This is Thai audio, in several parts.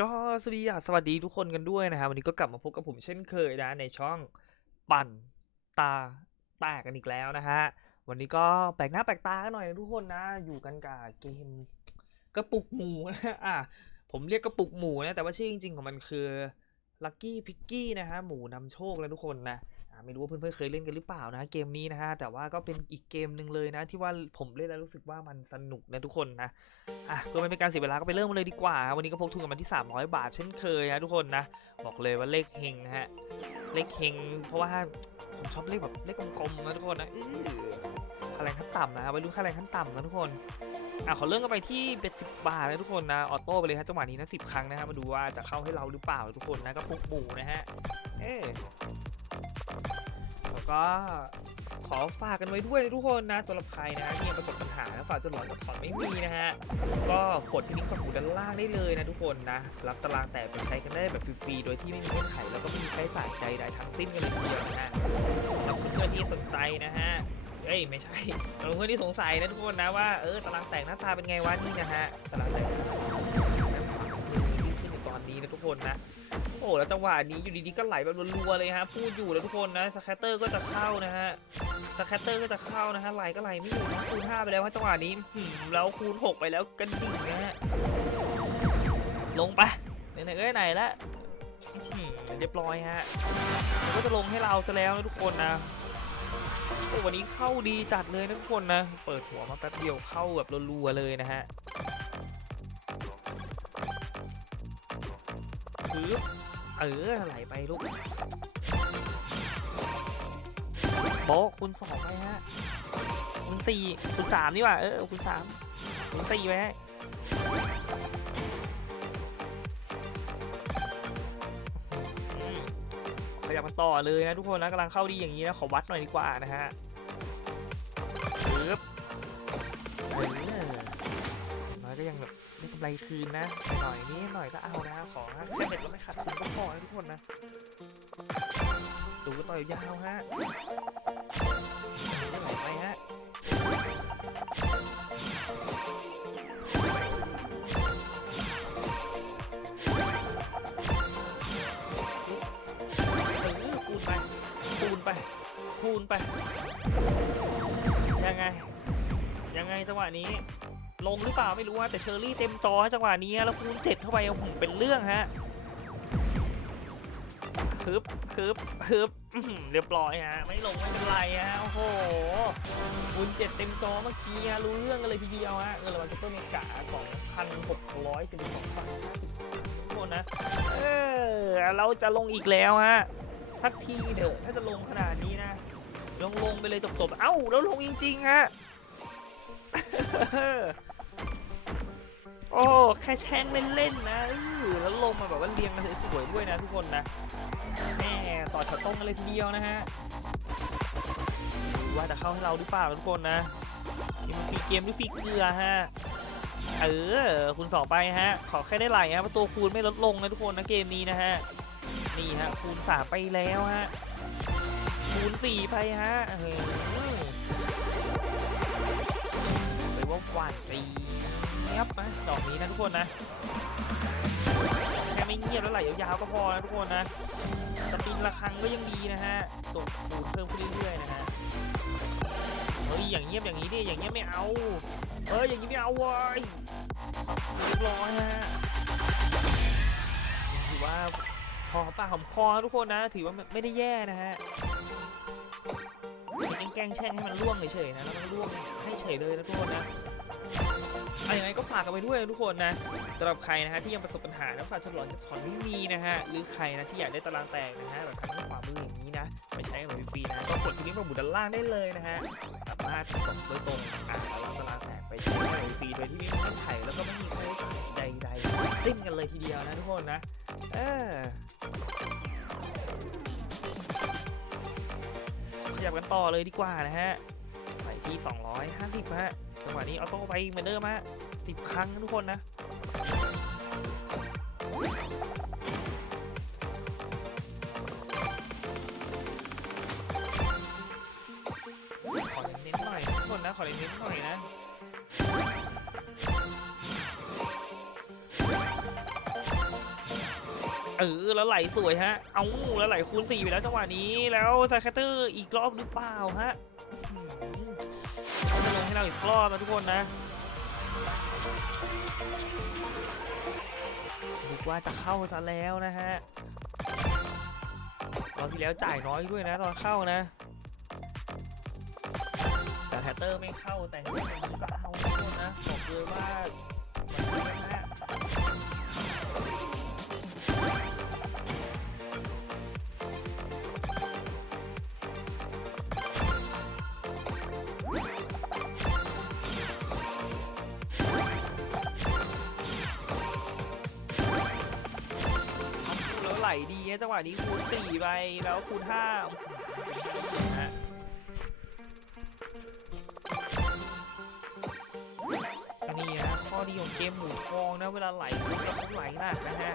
ก็สวัสดีอะสวัสดีทุกคนกันด้วยนะครับ วันนี้ก็กลับมาพบกับผมเช่นเคยนะ ในช่องปั่นตาแตกกันอีกแล้วนะฮะ วันนี้ก็แปลกหน้าแปลกตากันหน่อยทุกคนนะ อยู่กันกับเกมกระปุกหมูนะอะผมเรียกกระปุกหมูนะ แต่ว่าชื่อจริง ๆ ของมันคือลักกี้พิกกี้นะฮะ หมูนำโชคแล้วทุกคนนะ ไม่รู้ว่าเพื่อนๆเคยเล่นกันหรือเปล่านะเกมนี้นะฮะแต่ว่าก็เป็นอีกเกมหนึ่งเลยนะ ที่ว่าผมเล่นแล้วรู้สึกว่ามันสนุกนะทุกคนนะอะเพื่อไม่เป็นการเสียเวลาก็ไปเริ่มกันเลยดีกว่า วันนี้ก็พกทุนกันมาที่ 300 บาทเช่นเคยนะทุกคนนะบอกเลยว่าเลขเฮงนะฮะเลขเฮงเพราะว่าผมชอบเลขแบบเลขกลมๆนะทุกคนนะค่าแรงขั้นต่ำนะวัยรุ่นค่าแรงขั้นต่ำนะทุกคนอะขอเริ่มกันไปที่เบ็ดสิบาทนะทุกคนนะออโต้ไปเลยฮะจังหวะนี้นะสิครั้งนะครับมาดูว่าจะเข้าให้เราหรือเปล่าทุกคนนะก็ปุกหมูนะฮะเอ๊ แล้วก็ขอฝากกันไว้ด้วยทุกคนนะสำหรับใครนะที่ยังประสบปัญหาแล้วฝากจนหลอนจะถอนไม่มีนะฮะก็กดที่ลิงก์ปักหมุดด้านล่างได้เลยนะทุกคนนะ รับตารางแตกไปใช้กันได้แบบฟรีๆโดยที่ไม่มีเงื่อนไขแล้วก็ไม่มีค่าใช้จ่ายใดๆทั้งสิ้นกันเลยทีเดียวนะฮะสำหรับเพื่อนที่สนใจนะฮะเอ้ยไม่ใช่สำหรับเพื่อนที่สงสัยนะทุกคนนะว่าเออตารางแตกหน้าตาเป็นไงวะนี่นะฮะตารางแตกที่ขึ้นอยู่ตอนนี้นะทุกคนนะ โอ้แล้วจังหวะนี้อยู่ดีๆก็ไหลแบบรัวๆเลยฮะพูดอยู่แล้วทุกคนนะสแคตเตอร์ก็จะเข้านะฮะสแคตเตอร์ก็จะเข้านะฮะไหลก็ไหลไม่อยู่คูณห้าไปแล้วฮะจังหวะนี้แล้วคูณหกไปแล้วกันดิ่งนะฮะลงไปไหนๆก็ไหนล้วหืมเรียบร้อยฮะก็จะลงให้เราซะแล้วนะทุกคนนะโอ้วันนี้เข้าดีจัดเลยนะทุกคนนะ เปิดหัวมาแป๊บเดียวเข้าแบบรัวๆเลยนะฮะปึ๊บ เออไหลไปลูกโบคุณสองไปฮะคุณสี่คุณสามนี่ว่าเออคุณสามคุณสี่ไปฮะอืมขยับมาต่อเลยนะทุกคนนะกำลังเข้าดีอย่างนี้นะขอวัดหน่อยดีกว่านะฮะ ได้กำไรคืนนะหน่อยนี้หน่อยก็เอานะขอฮะแค่เด็ดแล้วไม่ขาดทุนก็พอนะทุกคนนะดูกันต่อยยาวฮะไม่ไหลไปฮะคูณไปคูณไปคูณไป ยังไง ยังไงจังหวะนี้ ลงหรือเปล่าไม่รู้ว่าแต่เชอรี่เต็มจอจังหวะนี้แล้วคูณเจ็ดเข้าไปโอ้โหเป็นเรื่องฮะฮึบฮึบฮึบเรียบร้อยฮะไม่ลงไม่เป็นไรฮะโอ้โหคูณเจ็ดเต็มจอเมื่อกี้ฮะรู้เรื่องกันเลยทีเดียวฮะเงินรางวัลซุปเปอร์เมกาสองพันหกร้อยเจ็ดสิบสองบาททุกคนนะเออเราจะลงอีกแล้วฮะสักทีเถอะถ้าจะลงขนาดนี้นะลงลงไปเลยจบๆเอ้าแล้วลงจริงๆฮะ โอ้แค่แช่งเล่นๆนะแล้วลงมาแบบว่าเรียงกันสวยๆด้วยนะทุกคนนะแม่ต่อแถวตรงกันเลยทีเดียวนะฮะว่าจะเข้าให้เราหรือเปล่าทุกคนนะนี่มันฟรีเกมหรือฟรีเกลือฮะเออคูณสองไปฮะ ขอแค่ได้ไหลฮะเพระตัวคูณไม่ลดลงนะทุกคนนะเกมนี้นะฮะนี่ฮะคูณสามไปแล้วฮะคูณสี่ไปฮะเออเลยว่าหวานปี บนะดอกนี้นะทุกคนนะแค่ไม่เงียบแล้วไหลยาวๆก็พอนะทุกคนนะสปินระครังก็ยังดีนะฮะตัวปูดเพิ่มขึ้นเรื่อยๆนะฮะเฮ้ยอย่างเงียบอย่างนี้ดิอย่างเงียบไม่เอาเฮ้ยอย่างนี้ไม่เอาเว้ยเรียบร้อยฮะถือว่าพอหอมปากหอมคอทุกคนนะ ถือว่าไม่ได้แย่นะฮะแกล้งแช่งให้มันร่วงเฉยๆนะแล้วมันร่วงให้เฉยเลยนะทุกคนนะ เอาอย่างไรก็ฝากกันไปด้วยทุกคนนะสำหรับใครนะฮะที่ยังประสบปัญหาแล้วฝากฉลองจะถอนไม่มีนะฮะหรือใครนะที่อยากได้ตารางแตกนะฮะแบบทางขวามืออย่างนี้นะไม่ใช้แบบฟรีๆนะก็กดที่ลิงก์ตรงบุด้านล่างได้เลยนะฮะสามารถส่งโดยตรงอ่าแล้วตารางแตกไปใช้แบบฟรีโดยที่ไม่มีเงื่แล้วก็ไม่มีค่าใช้จ่ายใดๆสิ้นกันเลยทีเดียวนะทุกคนนะเออขยับกันต่อเลยดีกว่านะฮะไปที่ 250ฮะ จังหวะนี้ออโต้ไปเหมือนเดิมฮะ10ครั้งทุกคนนะขอเน้นหน่อยทุกคนนะขอเน้นหน่อยนะเออแล้วไหลสวยฮะ เอาแล้วไหลคูณสี่ไปแล้วจังหวะนี้ แล้วซาคาเตอร์อีกรอบหรือเปล่าฮะ ให้เราอีกรอบนะทุกคนนะนึกว่าจะเข้าซะแล้วนะฮะตอนที่แล้วจ่ายน้อยด้วยนะตอนเข้านะ แต่แฮตเตอร์ไม่เข้าแต่เฮ้ยมันก็เอาทุกคนนะบอกเลยว่า ดีนะจังหวะนี้คูณสี่ไปแล้วคูณห้าอันนี้นะข้อดีของเกมหมูฟองนะเวลาไหลปุ๊บแล้วต้องไหลหนักนะฮะ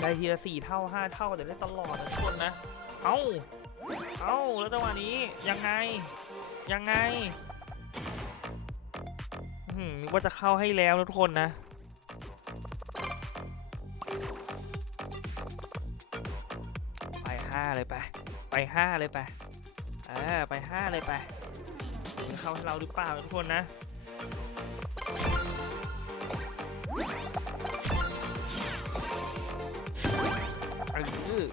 ได้ทีละสี่เท่าห้าเท่าแต่ได้ตลอดนะทุกคนนะ เอ้า เอ้า แล้วจังหวะนี้ยังไง ยังไงว่าจะเข้าให้แล้วนะทุกคนนะ เลยไป ไปห้าเลยไปอ่าไปห้าเลยไปเข้าให้เราหรือเปล่าทุกคนนะเออ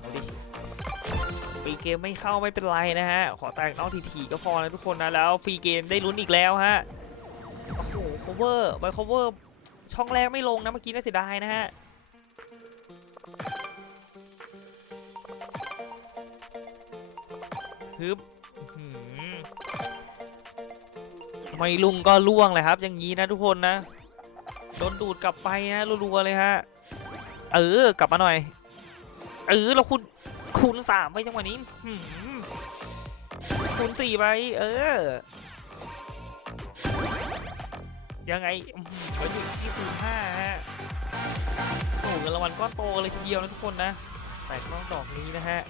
เอาดิฟรีเกมไม่เข้าไม่เป็นไรนะฮะ ขอแตกน้องทีๆก็พอนะทุกคนนะ แล้วฟรีเกมได้ลุ้นอีกแล้วฮะ โอ้โห cover ไว้ cover ช่องแรกไม่ลงนะเมื่อกี้น่าเสียดายนะฮะ ฮึบไม่ลุงก็ล่วงเลยครับ อย่างนี้นะทุกคนนะโดนดูดกลับไปนะรัวๆเลยฮะเออกลับมาหน่อยเออแล้วคุณคูณสามไปจังหวะนี้คูณสี่ไปเออ ยังไงอื้อยู่ที่คูณห้าฮะโอ้เงินรางวัลก้อนโตเลยทีเดียวนะทุกคนนะแต่กนอกดอกนี้นะฮะ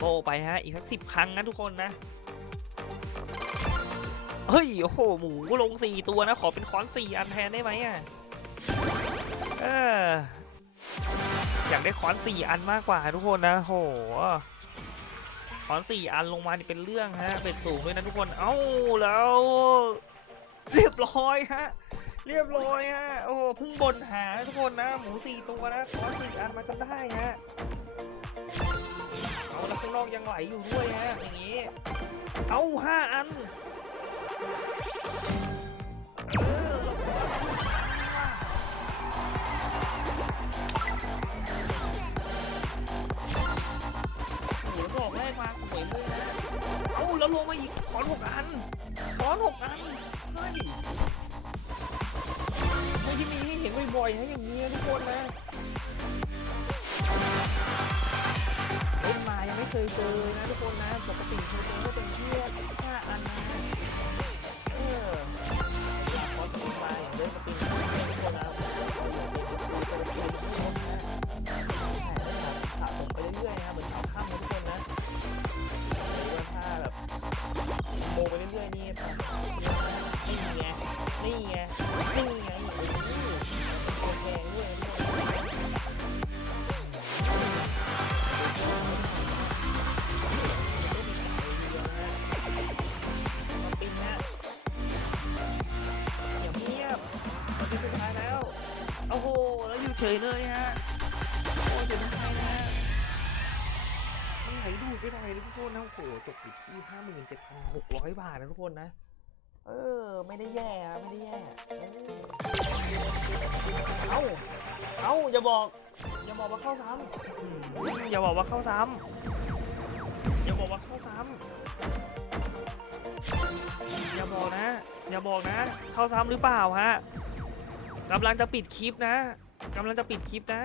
โตไปฮะ อีกสักสิบครั้งนะทุกคนนะ เฮ้ย โอ้โห หมูลงสี่ตัวนะ ขอเป็นค้อนสี่อันแทนได้ไหมอะเอออยากได้ค้อนสี่อันมากกว่าทุกคนนะโหค้อนสี่อันลงมานี่เป็นเรื่องฮะเป็นสูงด้วยนะทุกคน เอ้าแล้ว เรียบร้อยฮะ เรียบร้อยฮะ โอ้พิ่งบนหาทุกคนนะ หมูสี่ตัวนะค้อนสี่อันมาจนได้ฮะ ข้างนอกยังไหลอยู่ด้วยฮะอย่างนี้ เอาห้าอันเออเราขอว่าโอ้โหดอกแรกมาสวยเลยนะเอาแล้วลงมาอีกขอนหกอันขอนหกอันเฮ้ยไม่ที่มีให้เห็นบ่อยๆนะอย่างนี้ทุกคนนะ เคยเจอนะทุกคนนะปกติเคยเจอก็เป็นเพื่อนห้าอันนะเออขอตีมาอย่างเดิมก็เป็นเพื่อนทุกคนนะ เฉยเลยฮะ โอ้ยเดี๋ยวมันไปนะฮะมันไหลดูดไปหน่อยนะทุกคนนะโอ้โหจบอยู่ที่ห้าหมื่นเจ็ดพันหกร้อยบาทนะทุกคนนะ เออ ไม่ได้แย่ครับไม่ได้แย่เออเอ้าเอ้าอย่าบอก อย่าบอกว่าเข้าซ้ำอืมอย่าบอกว่าเข้าซ้ำอย่าบอกว่าเข้าซ้ำอย่าบอกนะ อย่าบอกนะ เข้าซ้ำหรือเปล่าฮะกำลังจะปิดคลิปนะ กำลังจะปิดคลิปนะ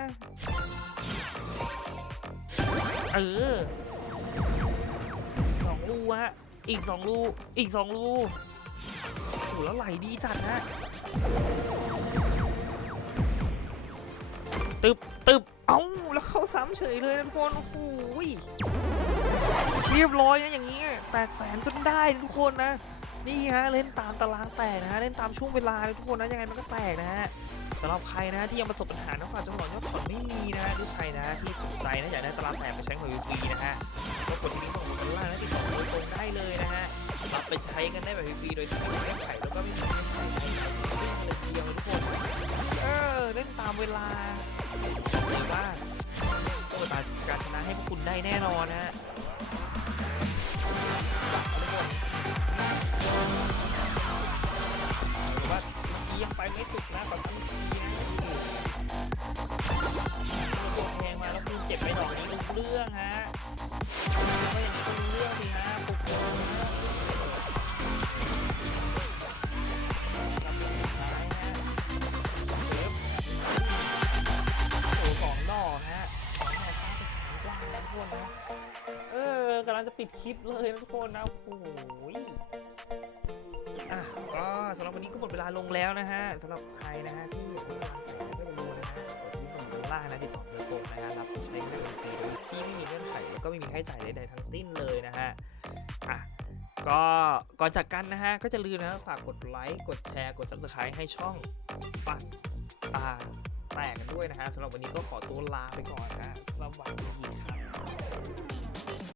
เออสองรูฮะ อีกสองรู อีกสองรูโอ้โหแล้วไหลดีจัดนะตึบตึบเอ้า แล้วเข้าซ้ำเฉยเลยนะทุกคน โอ้โหยเรียบร้อยนะอย่างนี้แตกแสนจนได้ทุกคนนะ นี่ฮะเล่นตามตารางแตกนะฮะเล่นตามช่วงเวลาเลยทุกคนนะยังไงมันก็แตกนะฮะสำหรับใครนะที่ยังประสบปัญหาน้ำฝาดจังหวะยอดถอนไม่มีนะฮะหรือใครนะที่สนใจนะอยากได้ตารางแตกไปใช้ของฟรีนะฮะก็กดที่ลิงก์ของผมด้านล่างนะติดต่อโดยตรงได้เลยนะฮะรับไปใช้กันได้แบบฟรีโดยที่ไม่มีเงื่อนไขแล้วก็ไม่มีเงื่อนไขซึ่งเลยเดียวนทุกคนเออเล่นตามเวลาเลยว่าโอกาการชนะให้พวกคุณได้แน่นอนนะ ปิดคลิปเลยทุกคนนะโอ้โหอะก็สำหรับวันนี้ก็หมดเวลาลงแล้วนะฮะสำหรับใครนะฮะที่อยากได้ตามแต่ก็อย่าลืมนะฮะกดที่คอมเมนล่างนะติดต่อโดยตรงนะฮะรับใช้งานฟรีโดยที่ไม่มีเงื่อนไขแล้วก็ไม่มีค่าใช้จ่ายใดๆทั้งสิ้นเลยนะฮะอะก็ก่อนจากกันนะฮะก็จะลืมนะฝากกดไลค์กดแชร์กด subscribe ให้ช่องปัดตาแตกกันด้วยนะฮะสำหรับวันนี้ก็ขอตัวลาไปก่อนนะสวัสดีครับ